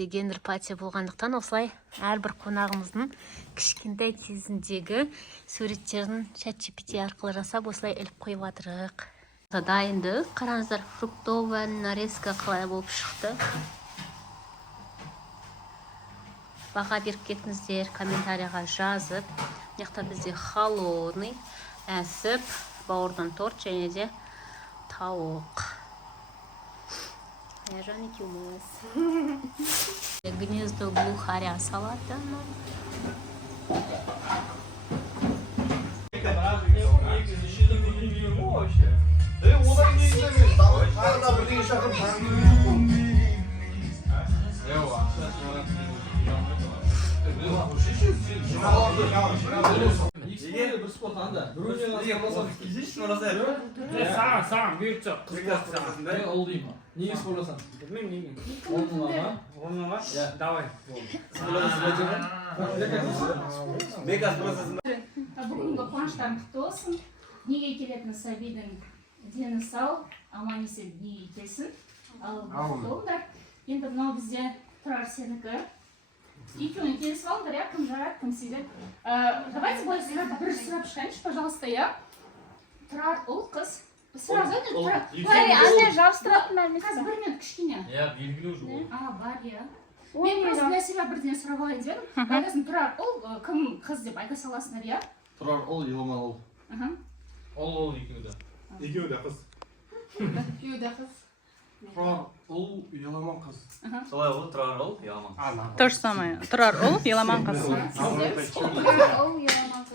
бізде гендер пати болғандықтан осылай әрбір қонағымыздың кішкентай кезіндегі суреттерін ChatGPT арқылы жасап осылай іліп қойып жатырық. Дайынды. Қараңыздар, фруктовая нарезка қалай болып шықты. Баға беріп кетіңіздер, комментарияға жазып. Мына бізде холодный, әсіп, бауырдан торт және де тауық. Жанеки у нас. Гнездо глухаря салата. Саған бұйыртса қыз боласың. Мен ол деймін. Неге спойласаң? Білмеймін неге. Орнына ма? Давай. Бүгінгі қуаныштарың құтты болсын. Неге келетін сәбидің дені сау, аман есен дүниеге келсін. Ал құтты болыңдар. Енді мынау бізде Тұрар сенікі. Екеуіне келісіп алыңдар, я кім жарады, кім себеп. Давайте былай бір сұрап шығайыншы, пожалуйста, я. Тұрар ұл қыз. Сразу это Тұрар. Ане жабыстыратын мәлімет. Қазір бір минут кішкене. Белгілі уже. Бар, я. Мен просто для себя бірден сұрап алайын дедім. Айтасың, Тұрар ұл, кім қыз деп айта саласыңдар, я? Тұрар ұл, Еламан ұл. Ол екеуі де. Екеуі де қыз. Екеуі де қыз. Тұрар ұл, Еламан қыз. Солай ұл, Тұрар ұл, Еламан. То же самое. Тұрар ұл, Еламан қыз. Тұрар ұл, Еламан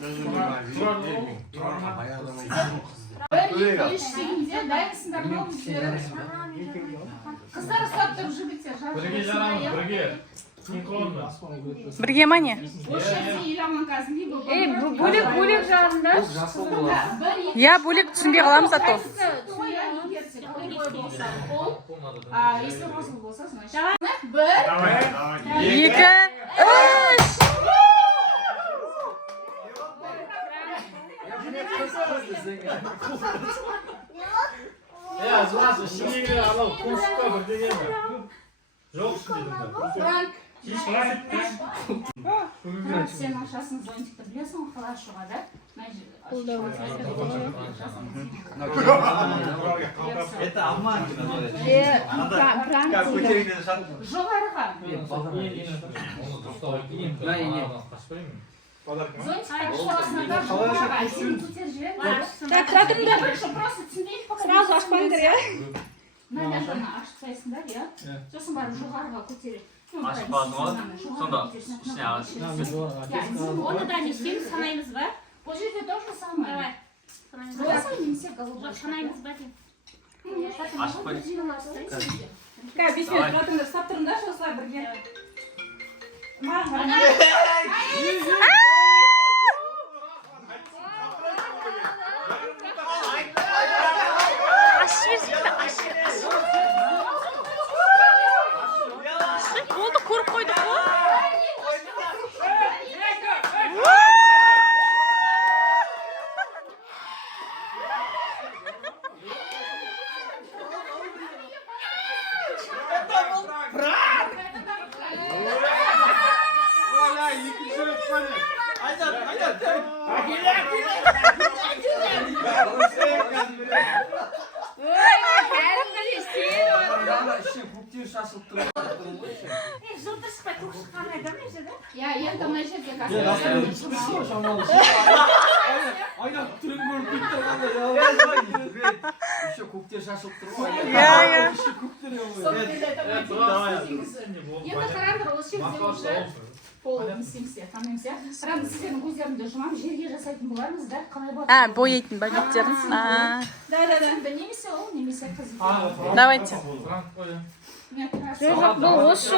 қыз. Бір, екі, үш дегенде дайынсыңдар ма өздері? Қыздар ұстап тұрып жігіттер. Бірге жарамыз, бірге. Синхронно. Бірге ма не? Осы жерде Еламан қазын не бұл? Бөлек жағында. Жасыл болады. Я бөлек түсінбей қаламыз ато. Если розовый болса, значит. Бір. Екі. Үш. Звасы, ішіндегі анау қосыққа бірдеңе ме? Жоқ ішіндегі. Франк. Франк. Сен ашасың зонтикті білесің ғой қалай ашуға, да? Это обман. Жоғарыға. Зонтик ашуғасына да жоғарыға. Сен көтер жібер. Так, тұратыңдар. Просто түсінбейді пока. Сразу ашпаңдар, я? Мынаны ашып тастайсыңдар, я? Сосын барып жоғарыға көтереді. Ашып қалдың ғой? Сонда ішіне ағаш. Оны да не істейміз, санаймыз ба? Бұл жерде то же самое. Давай. Роза немесе голубой. Санаймыз ба деймін. Ашып қой. Ка, бес минут тұратыңдар, ұстап тұрыңдар, осылай бірге. Болды, көріп қойдық қой. Көктен шашылып тұрып. Жылтыр шықпай көк шыққан айдамай жерде. Я енді мына жерде Айна түрін көріп кетті тұрғанда. Еще көктен шашылып тұрып. Еще көктен енді қараңдар, осы жерде уже пол не істейміз, танымыз, я? Қараңдар, сіздердің көздеріңді жұмам, жерге жасайтын болармыз, да? Қалай болады? Бояйтын бәлеттерін. Да, немесе ол, немесе қыз. Давайте. Франк қой. Жоқ, бұл осы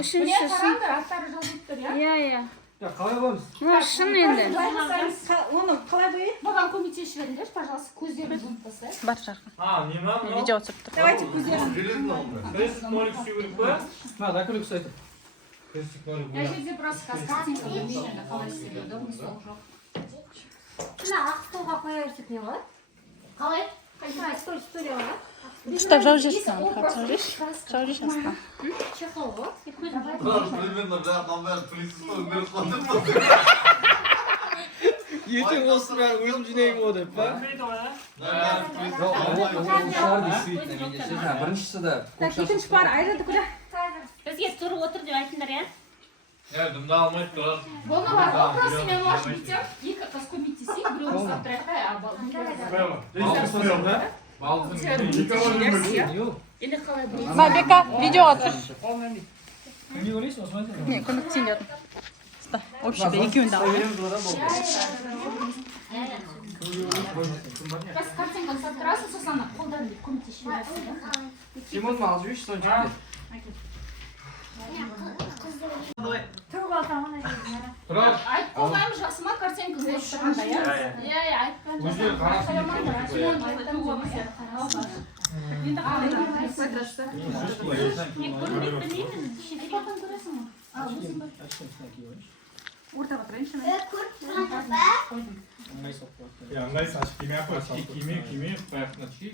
үшінші шын. Қараңдар, аттары жазылып тұр, я? Иә. Қалай боламыз? Шын енді. Оны қалай бояйды? Маған көмектесіп жіберіңдерші, пожалуйста, көздерін жұмып тастайық. Бар жақын. Не мынау? Видео түсіріп тұр. Давайте көздерін. Крестик нолик істеу керек па? Надо, күлік ұстайды. Крестик нолик Я жерде просто картинка білмейді, қалай істейді, удобный стол жоқ. Мына ақ столға қоя берсек не болады? Қалай? Дұрыстап жауып жіберсін, жауып жіберші астына. Чехол ғой. ертең осы бәрі өзім жинаймын ғой деп па? Біріншісі де Екінші бар, айырады күлі. Бізге тұрып отыр деп айтыңдар, иә? Дымды алмайды тұрар. Бұны бар ғой, просто мен может бүйтсем, екі қыз көмектесейік, біреуі ұстап тұрайық та, Енді қалай білесің? Ма, Бека, видеоға тұр. Не ойлайсың осылай айтады? Не, көмек сен дедім. Общеде екеуін де алып. Қазір картинка ұстап тұрасың, сосын қолдан көмектесіп жүресің. Тимонды алып жүрші сонша. Тұрар. Айтып қоймаймын жасыма картинка болып тұрғанда, иә? Иә, айтпаймын. Өздері қарасын. Енді қалай Мен көрмей білмеймін. потом көресің ғой. Ал, өзің бар. Ортаға тұрайыншы. ыңғайсыз ашып кимей ақ қой. Кимей бәрін ашып.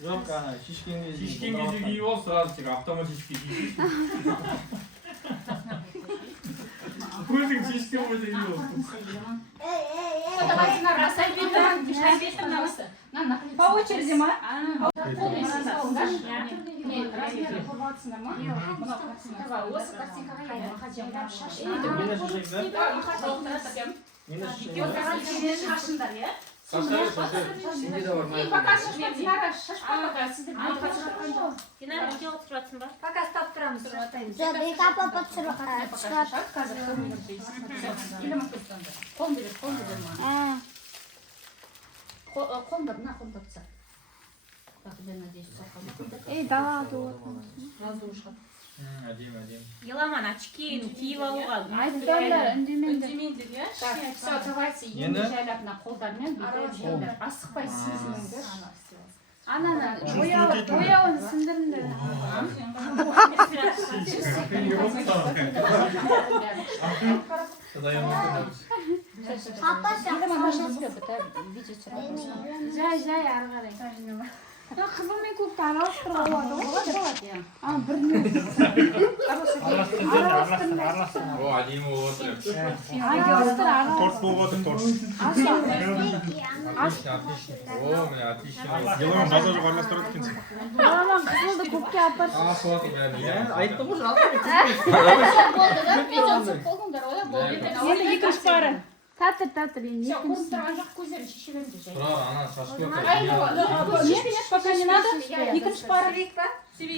Жоқ, ана шешкен кезде. Шешкен кезде киіп ал, сразу тек автоматически киіп. Өзің шешкен бойда киіп ал. Давайте на раз, По очереди ма? Сенде де бар ма? Динара, видеоға түсіріп жатсың ба? Пока ұстап тұрамыз. Қолымда, мына қолымда тұсақ. Ей, дала дуы. Әдем. Еламан, очкиін киіп алуға. Айтыңдар, үндеменді. Так, все, давайте енді жайлап мына қолдармен бүйтіп жайлап. Асықпай сезініңдер. Ананы, бояуын сындырыңдар. Жай, ары қарай. Қызыл мен көкті араластыруға болады ғой? Біріне. О, әдемі болып отыр. Торт болып отыр, торт. О, міне, отлично. Еламан базар жоқ араластырады екенсің. Баламан қызылды көкке апаршы. Асып отыр бәрі. Айттым ғой жалпы. Болды да, видеоны түсіріп болдыңдар ғой, болды. Енді екінші бары. Татыр, енді Все, көріп екінші. тұрған жоқ, көздерін шеше беріңдер жай. Тұрар, ана шашып отыр. Нет, пока не надо. Екінші бары. Мен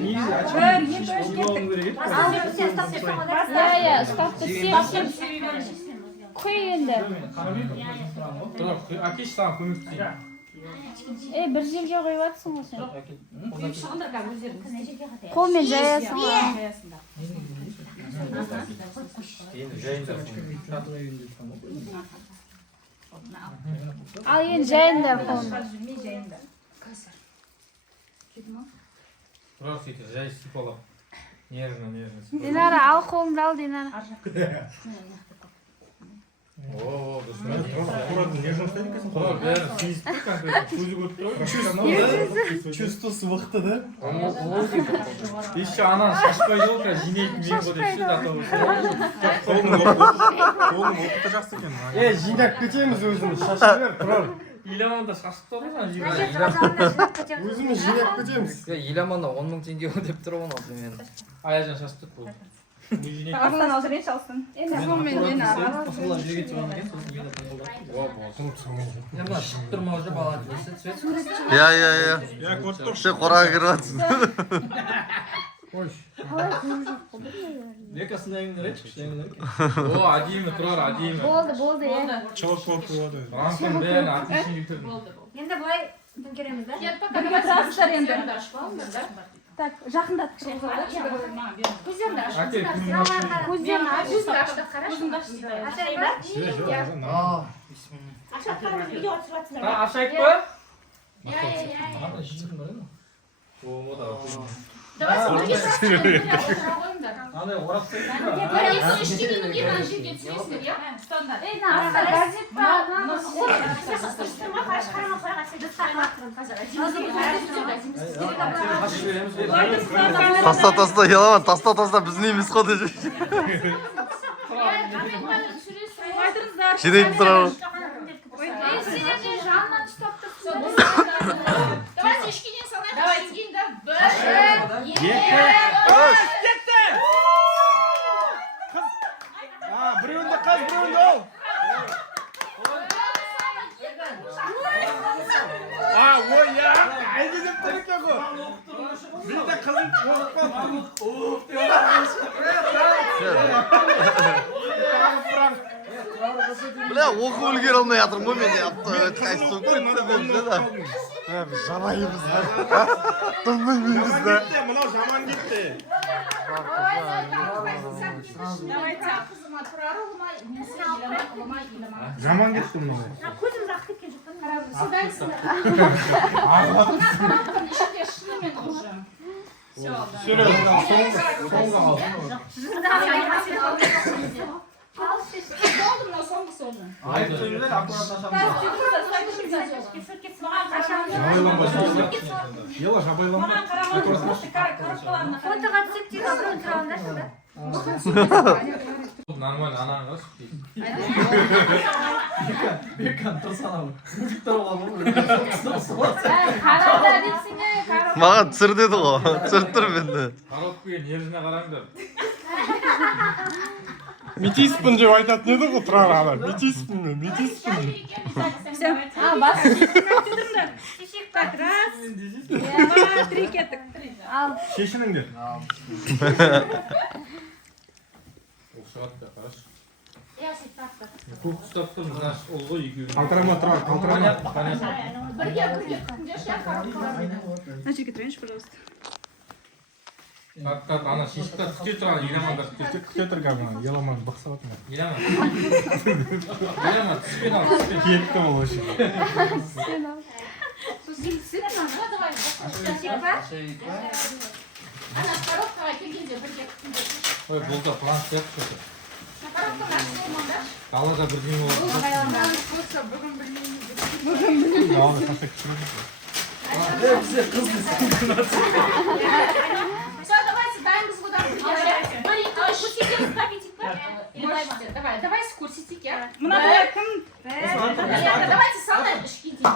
негізі ашып керек Иә, ұстапты сен. Қой енді. Тұрар, әкеш саған көмектесейін. Ей, бір жерге қойып жатсың ғой сен. Қолмен жаясың ғой. Енді жайында. Ал енді жайыңдар қолмен. Тұрар сөйтіп жай сипалап. Нежно. Динара, ал қолыңды ал, Динара. О, дұрыс. Не жұмыстайды екенсің? Тұрар, бәрі сезіп конкретно. Көзі көріп тұр. Чувствосы мықты да? Еще ананы шашпайды ғой, қазір жинайтын мен ғой деп Қолының опыты жақсы екен. Жинап кетеміз өзіміз, шашып бер, тұрар. Иламанда шашып та ғой, жинай. Өзіміз жинап кетеміз. Еламанда 10 000 теңге деп тұр оны алды мен. Аяжан шашып тұр. Астан ал жүрейінші алсын. Енді қолмен мені аралап. Мына шығып тұрма уже бала жүрсі цвет. Я көріп тұр. ще қораға кіріп жатсың. Бека сынайыңдар айтшы, күштайыңдар екен. О, әдемі, Тұрар, әдемі. Болды, иә. Чолок болып қойады. Рамканың бәрін отлично келтірдің. Енді былай көреміз да? Бірге тұрасыздар енді. Ашып алыңдар да. Так, жақындат. Көздерді ашып. Көздерін аш. Көзіңді ашты, қарашы. Ашайық па? Иә. О, да. Давайте бірге тұрасыздар, отыра қойыңдар. Андай орап тастайсың ба? Екі үш тегеннен кейін ана жерге түсіресіңдер, иә? Стандарт. Таста, яламан, таста, біздің емес қой деп жүр. Жидейіп тұрау. Давайте ішкеден салайық. Ішкеден да бір, екі, Кетті! Біреуінде қаз, біреуінде ол. Ой, я! Әлгі деп тұр екен ғой. Бізде қызын оқып Бля, оқу үлгер алмай жатырмын ғой мен қайсы жабайымыз да. Тыңбаймыз да. Мынау жаман кетті. қызыма тұрар ұлыма, несі иламай, ұлыма, иламай. Жаман кетті мынау. Көзіміз ақ кеткен жоқ. Содан ішінде шынымен уже. Oldu mu soğuk sorun? Ayıp söylediler, akkurat taşamıyor. Ела, жабайламай. Фотоға түсіп телефон тұрауындаршы да. Нормально, анаған қараш. Бекан тұрсана бұл. Мультик тұрып алды Маған түсір деді ғой. Түсіріп тұр менде. Қарап келген еріне қараңдар. Метиспін деп айтатын еді ғой тұрар ана. Метиспін мен, метиспін. Так, раз. Два, три кеттік. Ал. Шешініңдер. Ол шығады да, қараш. Я сөйтіп тақтық. Көк ұстап тұр, мына ол ғой екеуі. Қалтырама тұрар, қалтырама. Бірге күндеш, я қарап қаламын. Тат, ана шешіп тат, күте тұрған, еламандар. Күте тұр кәмін, еламан бақсалатын. Еламан. Еламан, түспен ал, түспен. Кетті ол үшін. Давай, ана коробкаға келгенде бірге күндеш. Ой, болса, план сияқты что-то. Коробка нәрсе болмаңдар. Далада бірдеңе болады. Далада қаса кішіреді. Все, давайте, дай біз бұдан бірге. Бір, екі, үш. Көрсетеміз пакетик па? Давай скурситик, я. Мына бала кім? Давайте салайық ішке дейін.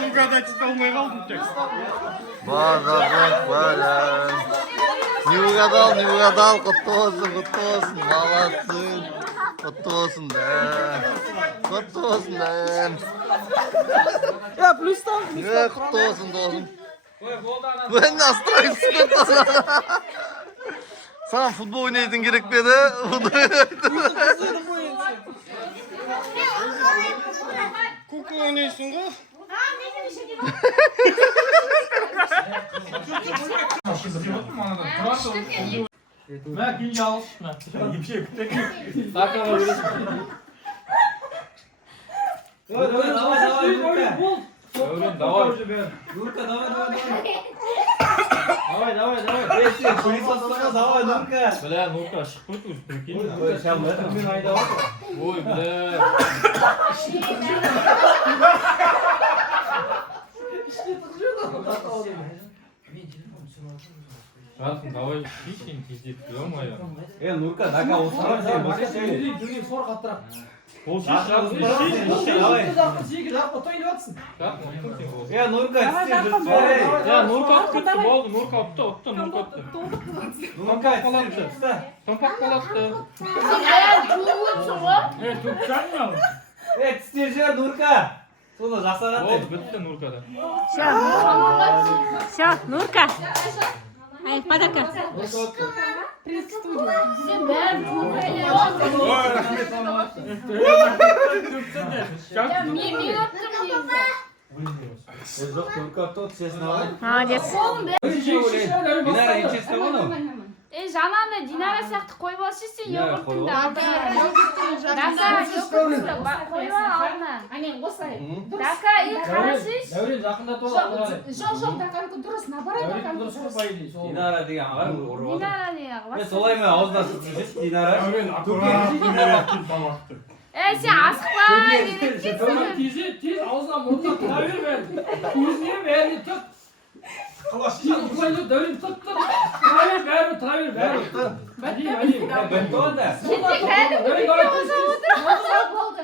Нугада чита алмай қалдым тек. Не угадал, құтты болсын, молодцы. Құтты болсын, да. Құтты болсын, должен. Ой, болды ана. Мен настроиться кетті. Саған футбол ойнайтын керек пе еді? Куклы ойнайсың ғой? Мә, күйінге алып. Емше күттек. Сақаға көресің. Давай, Нурка, давай. Бля, Нурка, шықпырт өз, прикинь. Ой, бля. Жарқын, давай, шишин, пиздец, ё-моё. Нурка, даға осыған сен басқа сөйле. Ол шиш жарқын, Нурка, Нурка күтті, болды, Нурка ұтты. Томпақ қалатты. тістер жер, Нурка. Соны жасаған Болды, бітті Нуркада. Все, Нурка. Ай, подарка. Пресс-студия. Sen bären Ой, рахмет. Я мен өттім негізі. Жоқ, только тот честно. Молодец. Динара, честно оны? Жананы Динара сияқты қойып алшы сен Динара, йогурттың қойып да алдына. Дака, йогуртты қойып ал алдына. Ане, осылай. Дака, қарашыш. Дәурен жақындатып ал, ары қарай. Жоқ, Даканікі дұрыс, наоборот, Дәурен Даканікі дұрыс қой, дұрыс. по идее, сол. Динара деген ағар ұрып отыр. Динара не Мен солай ма ауыздан сұртып Динара? сен асықпа, керек Дәурен тез аузына мұрнына тұра бер бәрін. Көзіне бәріне тұт. Сен ұқсай тұр, Дәурен тұт. Тұра бер, бәрі. Мәдейм. Ben туғанда. Дәурен, давай тез. Болды.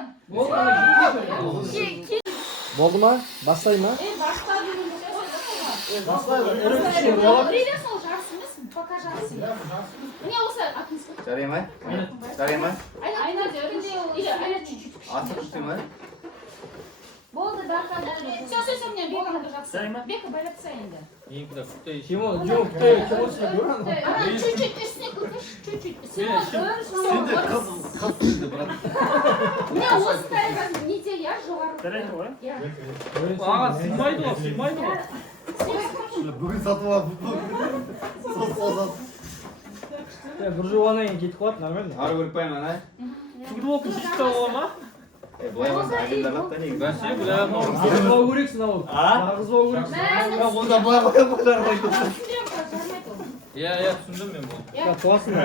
Болды ма? Бастай ма? Баста Бастай. сол жарыс емес, пока жарыс. Міне осы атыңыз. Жарай ма? Жарай ма? Айна Айна чуть-чуть. Атып күшті ма? Болды, Дака. Все, мне Беканы жақсы. Бека байлап тастайын енді. Шимон, жоқ, Ана, чуть-чуть үстіне көтеш, чуть-чуть. Сен Міне осы тайға неде, я жоғары. Аға, сыймайды ғой. Бүгін сатып алып Буржуадан кейін кетіп қалады, нормально. ары көріппаймын ана. Футболка шешіп тауға ма? Былай болса әжімдарлап та негізі. Бәсе, бағызбау керексің ау. Бағызбау керексің. Онда былай қояр қойды. Иә, түсіндім мен бұл. Туасың ба?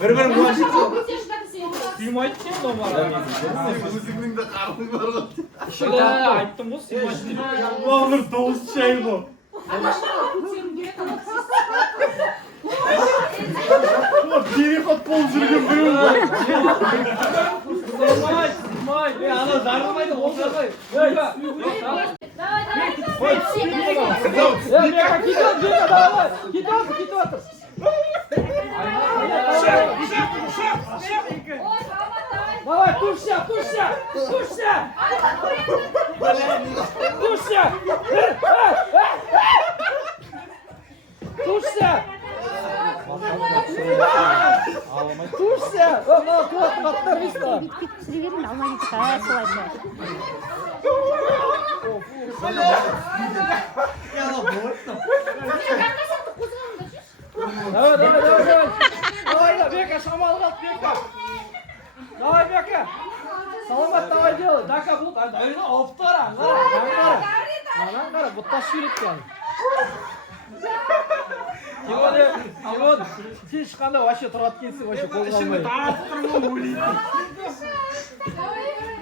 Бір-бірін бұлашып Сыймайды сен домара. өзіңнің де қарның бар ғой. Айттым ғой, сыймайды деп. Olur doğusu şey bu. Biri futbolcu gibi böyle. Сыймайды. Ана жарылмайды, ол жарылмайды. Кетіп жатыр. Давай, тушься. Қаттар дейсің. Бүйтіп сүре бердің де алмай кетті. Солай ма? Давай, Бека, шамал қалды, Бека. Давай, Бека. Саламат, давай делай. Дака бұл, Дәурен ауып тұр, аңғара. Аңғара, бұттас үйреткен. Тимон, сен шыққанда вообще тұрат келсің, вообще қолға алмай.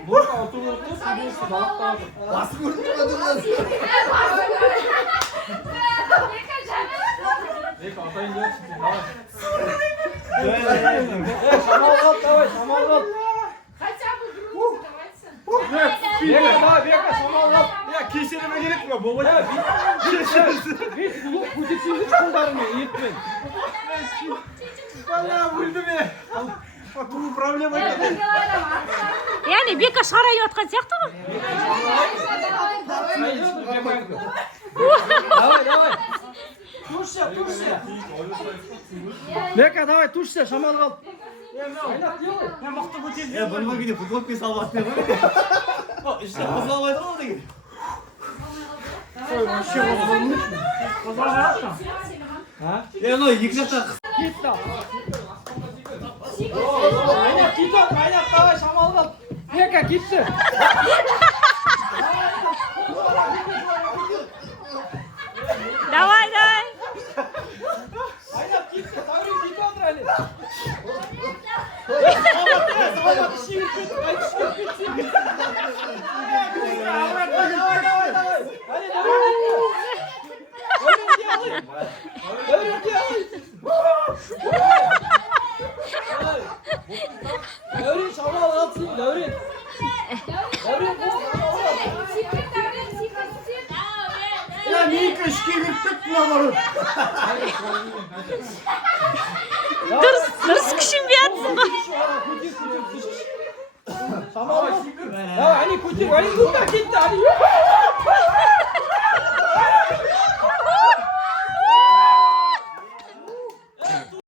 Бұл отырып тұр, сүйдесі балықтағы. Басып көрдім ба? Бека, атайын дейсің, давай. Шамал қалды, давай, шамал қалды. Хотя бы грудь давайте. Бека, шамал қалды. Ya kesilime gerek mi? Baba Biz bu kötüsüzlük kollarını eğitmen. Vallahi buldum ya. Bu problema yok. Яғни Бека шығарайып жатқан сияқты ғой. Давай. Тушься. Бека, давай, тушься, шамал қалды. Ya mıhtı bu değil. Ya bana gidip futbol salmasın ya böyle. İşte kozalamaydı mı dedi. Ya no yıkacak da. Кетті. Айнат, давай, шамал қалды. Бека, кетті. Давай. Айнат, кетті. Дәурен кетіп отыр әлі. Дәурен, шамал қалды, Дәурен. Ya niye kaşık yırttık bulamıyorum. Дұрыс күшінбейатсың ғой. Шамал қалды. Әне көтер, әне көтер, кетті, әне.